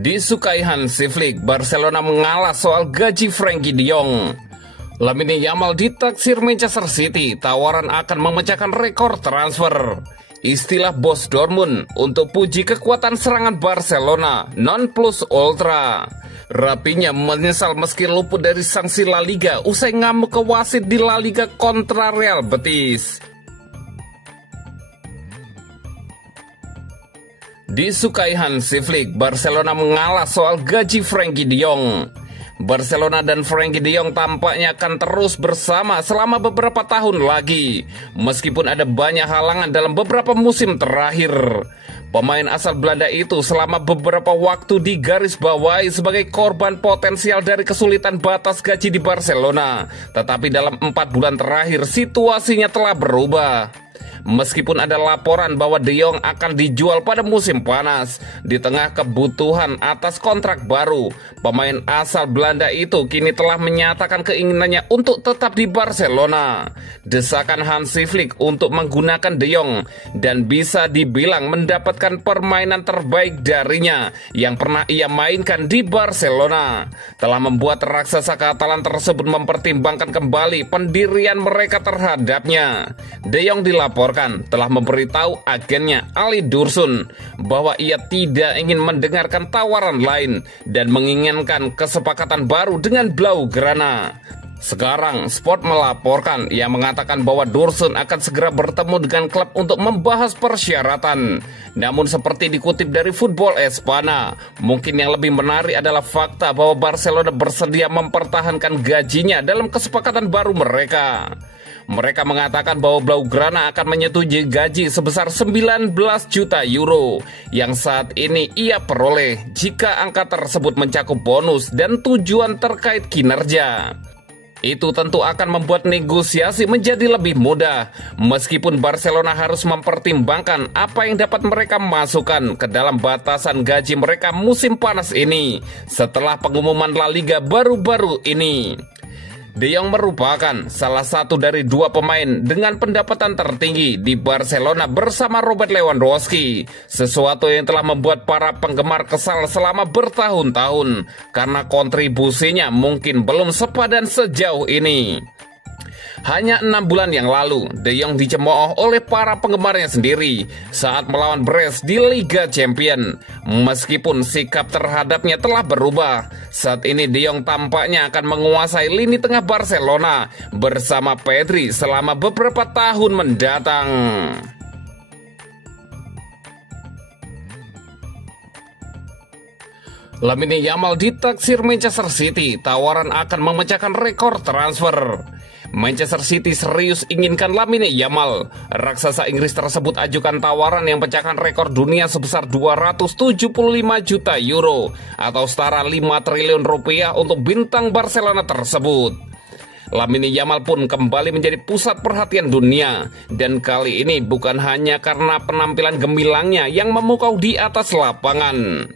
Disukai Hansi Flick, Barcelona mengalah soal gaji Frenkie de Jong. Lamine Yamal ditaksir Manchester City, tawaran akan memecahkan rekor transfer. Istilah bos Dortmund untuk puji kekuatan serangan Barcelona, non plus ultra. Rapinya menyesal meski luput dari sanksi La Liga usai ngamuk ke wasit di La Liga kontra Real Betis. Disukai Hansi Flick, Barcelona mengalah soal gaji Frenkie de Jong. Barcelona dan Frenkie de Jong tampaknya akan terus bersama selama beberapa tahun lagi, meskipun ada banyak halangan dalam beberapa musim terakhir. Pemain asal Belanda itu selama beberapa waktu digarisbawahi sebagai korban potensial dari kesulitan batas gaji di Barcelona. Tetapi dalam 4 bulan terakhir situasinya telah berubah. Meskipun ada laporan bahwa De Jong akan dijual pada musim panas, di tengah kebutuhan atas kontrak baru, pemain asal Belanda itu kini telah menyatakan keinginannya untuk tetap di Barcelona. Desakan Hansi Flick untuk menggunakan De Jong dan bisa dibilang mendapatkan permainan terbaik darinya yang pernah ia mainkan di Barcelona telah membuat raksasa Katalan tersebut mempertimbangkan kembali pendirian mereka terhadapnya. De Jong dilaporkan telah memberitahu agennya Ali Dursun bahwa ia tidak ingin mendengarkan tawaran lain dan menginginkan kesepakatan baru dengan Blaugrana. Sekarang Sport melaporkan ia mengatakan bahwa Dursun akan segera bertemu dengan klub untuk membahas persyaratan. Namun seperti dikutip dari Football Espana, mungkin yang lebih menarik adalah fakta bahwa Barcelona bersedia mempertahankan gajinya dalam kesepakatan baru mereka. Mereka mengatakan bahwa Blaugrana akan menyetujui gaji sebesar 19 juta euro yang saat ini ia peroleh jika angka tersebut mencakup bonus dan tujuan terkait kinerja. Itu tentu akan membuat negosiasi menjadi lebih mudah, meskipun Barcelona harus mempertimbangkan apa yang dapat mereka masukkan ke dalam batasan gaji mereka musim panas ini setelah pengumuman La Liga baru-baru ini. De Jong merupakan salah satu dari 2 pemain dengan pendapatan tertinggi di Barcelona bersama Robert Lewandowski, sesuatu yang telah membuat para penggemar kesal selama bertahun-tahun karena kontribusinya mungkin belum sepadan sejauh ini. Hanya 6 bulan yang lalu, De Jong dicemooh oleh para penggemarnya sendiri saat melawan Brest di Liga Champions. Meskipun sikap terhadapnya telah berubah, saat ini De Jong tampaknya akan menguasai lini tengah Barcelona bersama Pedri selama beberapa tahun mendatang. Lamine Yamal ditaksir Manchester City, tawaran akan memecahkan rekor transfer. Manchester City serius inginkan Lamine Yamal. Raksasa Inggris tersebut ajukan tawaran yang pecahkan rekor dunia sebesar 275 juta euro atau setara 5 triliun rupiah untuk bintang Barcelona tersebut. Lamine Yamal pun kembali menjadi pusat perhatian dunia, dan kali ini bukan hanya karena penampilan gemilangnya yang memukau di atas lapangan.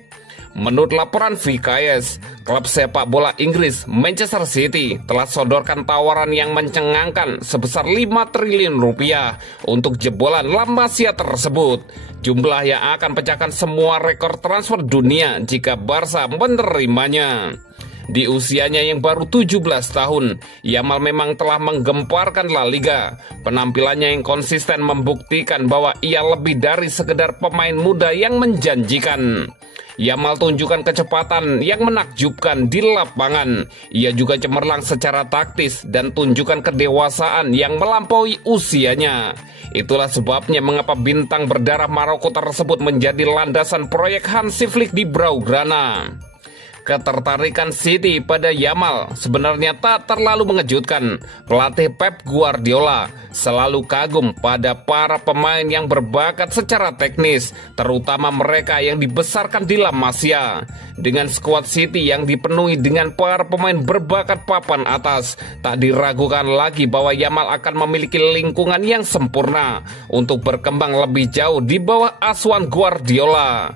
Menurut laporan VKS, klub sepak bola Inggris Manchester City telah sodorkan tawaran yang mencengangkan sebesar 5 triliun rupiah untuk jebolan La Masia tersebut. Jumlah yang akan pecahkan semua rekor transfer dunia jika Barca menerimanya. Di usianya yang baru 17 tahun, Yamal memang telah menggemparkan La Liga. Penampilannya yang konsisten membuktikan bahwa ia lebih dari sekedar pemain muda yang menjanjikan. Yamal tunjukkan kecepatan yang menakjubkan di lapangan. Ia juga cemerlang secara taktis dan tunjukkan kedewasaan yang melampaui usianya. Itulah sebabnya mengapa bintang berdarah Maroko tersebut menjadi landasan proyek Hansi Flick di Blaugrana. Ketertarikan City pada Yamal sebenarnya tak terlalu mengejutkan. Pelatih Pep Guardiola selalu kagum pada para pemain yang berbakat secara teknis, terutama mereka yang dibesarkan di La Masia. Dengan skuad City yang dipenuhi dengan para pemain berbakat papan atas, tak diragukan lagi bahwa Yamal akan memiliki lingkungan yang sempurna untuk berkembang lebih jauh di bawah asuhan Guardiola,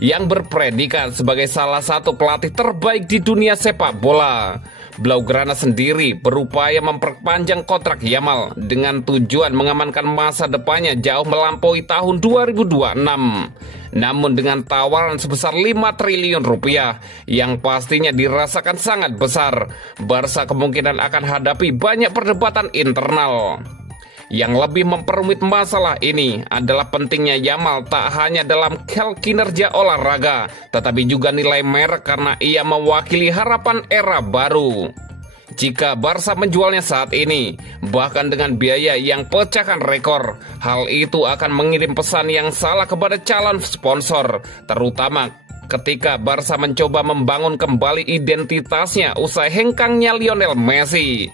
yang berpredikat sebagai salah satu pelatih terbaik di dunia sepak bola. Blaugrana sendiri berupaya memperpanjang kontrak Yamal dengan tujuan mengamankan masa depannya jauh melampaui tahun 2026. Namun dengan tawaran sebesar 5 triliun rupiah yang pastinya dirasakan sangat besar, Barca kemungkinan akan hadapi banyak perdebatan internal. Yang lebih memperumit masalah ini adalah pentingnya Yamal tak hanya dalam kinerja olahraga, tetapi juga nilai merek karena ia mewakili harapan era baru. Jika Barca menjualnya saat ini, bahkan dengan biaya yang pecahkan rekor, hal itu akan mengirim pesan yang salah kepada calon sponsor, terutama ketika Barca mencoba membangun kembali identitasnya usai hengkangnya Lionel Messi.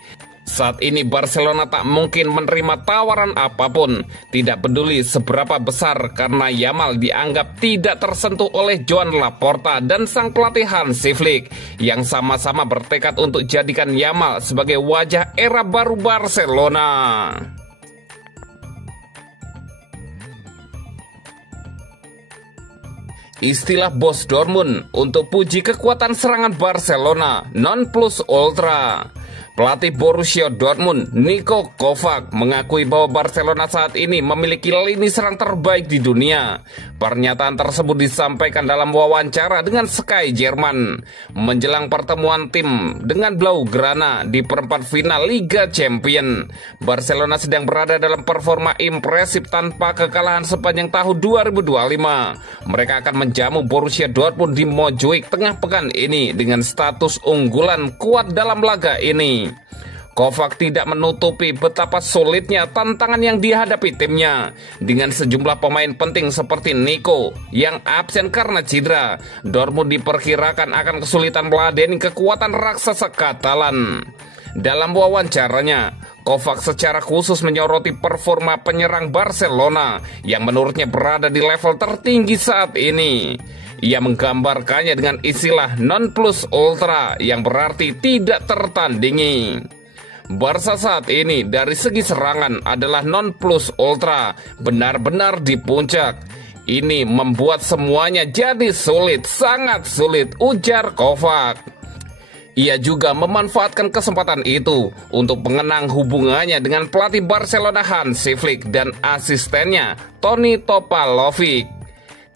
Saat ini Barcelona tak mungkin menerima tawaran apapun, tidak peduli seberapa besar, karena Yamal dianggap tidak tersentuh oleh Joan Laporta dan sang pelatih Hansi Flick yang sama-sama bertekad untuk jadikan Yamal sebagai wajah era baru Barcelona. Istilah bos Dortmund untuk puji kekuatan serangan Barcelona non plus ultra. Pelatih Borussia Dortmund, Niko Kovac, mengakui bahwa Barcelona saat ini memiliki lini serang terbaik di dunia. Pernyataan tersebut disampaikan dalam wawancara dengan Sky Jerman menjelang pertemuan tim dengan Blaugrana di perempat final Liga Champions. Barcelona sedang berada dalam performa impresif tanpa kekalahan sepanjang tahun 2025. Mereka akan menjamu Borussia Dortmund di Montjuic tengah pekan ini dengan status unggulan kuat dalam laga ini. Kovac tidak menutupi betapa sulitnya tantangan yang dihadapi timnya. Dengan sejumlah pemain penting seperti Nico yang absen karena cedera, Dortmund diperkirakan akan kesulitan meladeni kekuatan raksasa Katalan. Dalam wawancaranya, Kovac secara khusus menyoroti performa penyerang Barcelona yang menurutnya berada di level tertinggi saat ini. Ia menggambarkannya dengan istilah non plus ultra yang berarti tidak tertandingi. Barca saat ini dari segi serangan adalah non plus ultra, benar-benar di puncak. Ini membuat semuanya jadi sulit, sangat sulit, ujar Kovac. Ia juga memanfaatkan kesempatan itu untuk mengenang hubungannya dengan pelatih Barcelona Hansi Flick dan asistennya Toni Topalovic.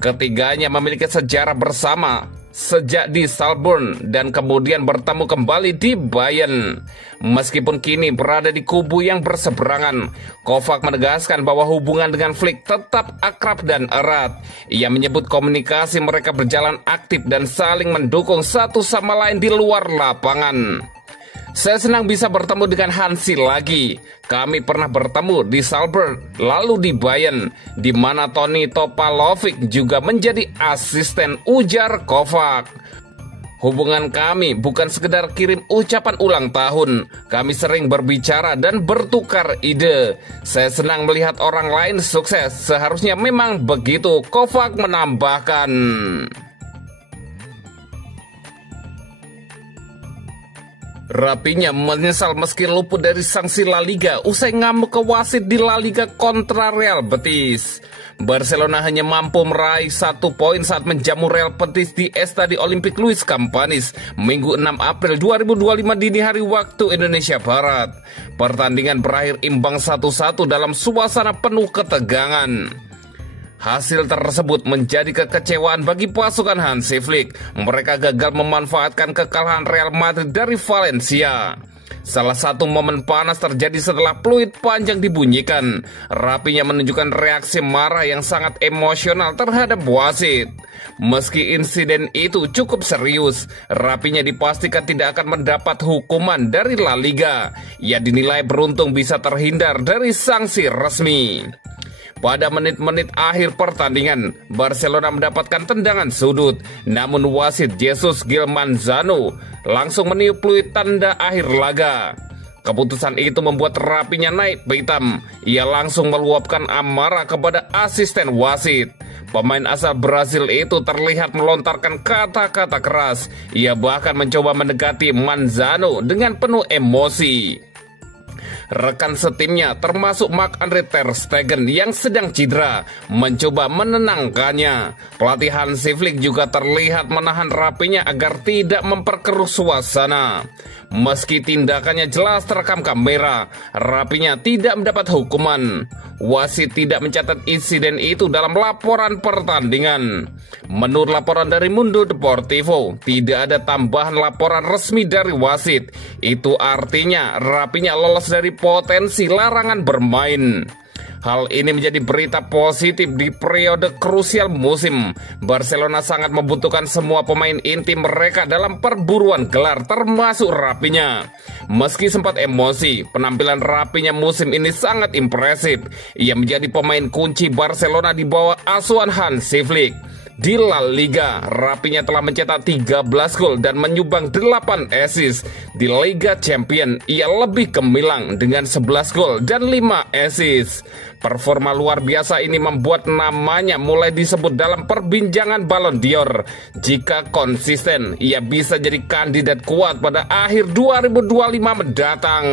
Ketiganya memiliki sejarah bersama sejak di Salzburg dan kemudian bertemu kembali di Bayern. Meskipun kini berada di kubu yang berseberangan, Kovac menegaskan bahwa hubungan dengan Flick tetap akrab dan erat. Ia menyebut komunikasi mereka berjalan aktif dan saling mendukung satu sama lain di luar lapangan. Saya senang bisa bertemu dengan Hansi lagi. Kami pernah bertemu di Salzburg, lalu di Bayern, di mana Toni Topalovic juga menjadi asisten, ujar Kovac. Hubungan kami bukan sekedar kirim ucapan ulang tahun. Kami sering berbicara dan bertukar ide. Saya senang melihat orang lain sukses. Seharusnya memang begitu, Kovac menambahkan. Rapinya menyesal meski luput dari sanksi La Liga usai ngamuk ke wasit di La Liga kontra Real Betis. Barcelona hanya mampu meraih 1 poin saat menjamu Real Betis di Estadio Olympic Luis Campanis Minggu 6 April 2025 dini hari waktu Indonesia Barat. Pertandingan berakhir imbang 1-1 dalam suasana penuh ketegangan. Hasil tersebut menjadi kekecewaan bagi pasukan Hansi Flick. Mereka gagal memanfaatkan kekalahan Real Madrid dari Valencia. Salah satu momen panas terjadi setelah peluit panjang dibunyikan. Rapinya menunjukkan reaksi marah yang sangat emosional terhadap wasit. Meski insiden itu cukup serius, Rapinya dipastikan tidak akan mendapat hukuman dari La Liga. Ia dinilai beruntung bisa terhindar dari sanksi resmi. Pada menit-menit akhir pertandingan, Barcelona mendapatkan tendangan sudut. Namun wasit Jesus Gil Manzano langsung meniup peluit tanda akhir laga. Keputusan itu membuat Rapinya naik pitam. Ia langsung meluapkan amarah kepada asisten wasit. Pemain asal Brasil itu terlihat melontarkan kata-kata keras. Ia bahkan mencoba mendekati Manzano dengan penuh emosi. Rekan setimnya termasuk Marc-Andre ter Stegen yang sedang cedera mencoba menenangkannya. Pelatih Hansi Flick juga terlihat menahan Rapinya agar tidak memperkeruh suasana. Meski tindakannya jelas terekam kamera, Rapinya tidak mendapat hukuman. Wasit tidak mencatat insiden itu dalam laporan pertandingan. Menurut laporan dari Mundo Deportivo, tidak ada tambahan laporan resmi dari wasit. Itu artinya Rapinya lolos dari potensi larangan bermain. Hal ini menjadi berita positif di periode krusial musim. Barcelona sangat membutuhkan semua pemain inti mereka dalam perburuan gelar, termasuk Rapinya. Meski sempat emosi, penampilan Rapinya musim ini sangat impresif. Ia menjadi pemain kunci Barcelona di bawah asuhan Hansi Flick. Di La Liga, Rapinya telah mencetak 13 gol dan menyumbang 8 assist. Di Liga Champion, ia lebih gemilang dengan 11 gol dan 5 assist. Performa luar biasa ini membuat namanya mulai disebut dalam perbincangan Ballon d'Or. Jika konsisten, ia bisa jadi kandidat kuat pada akhir 2025 mendatang.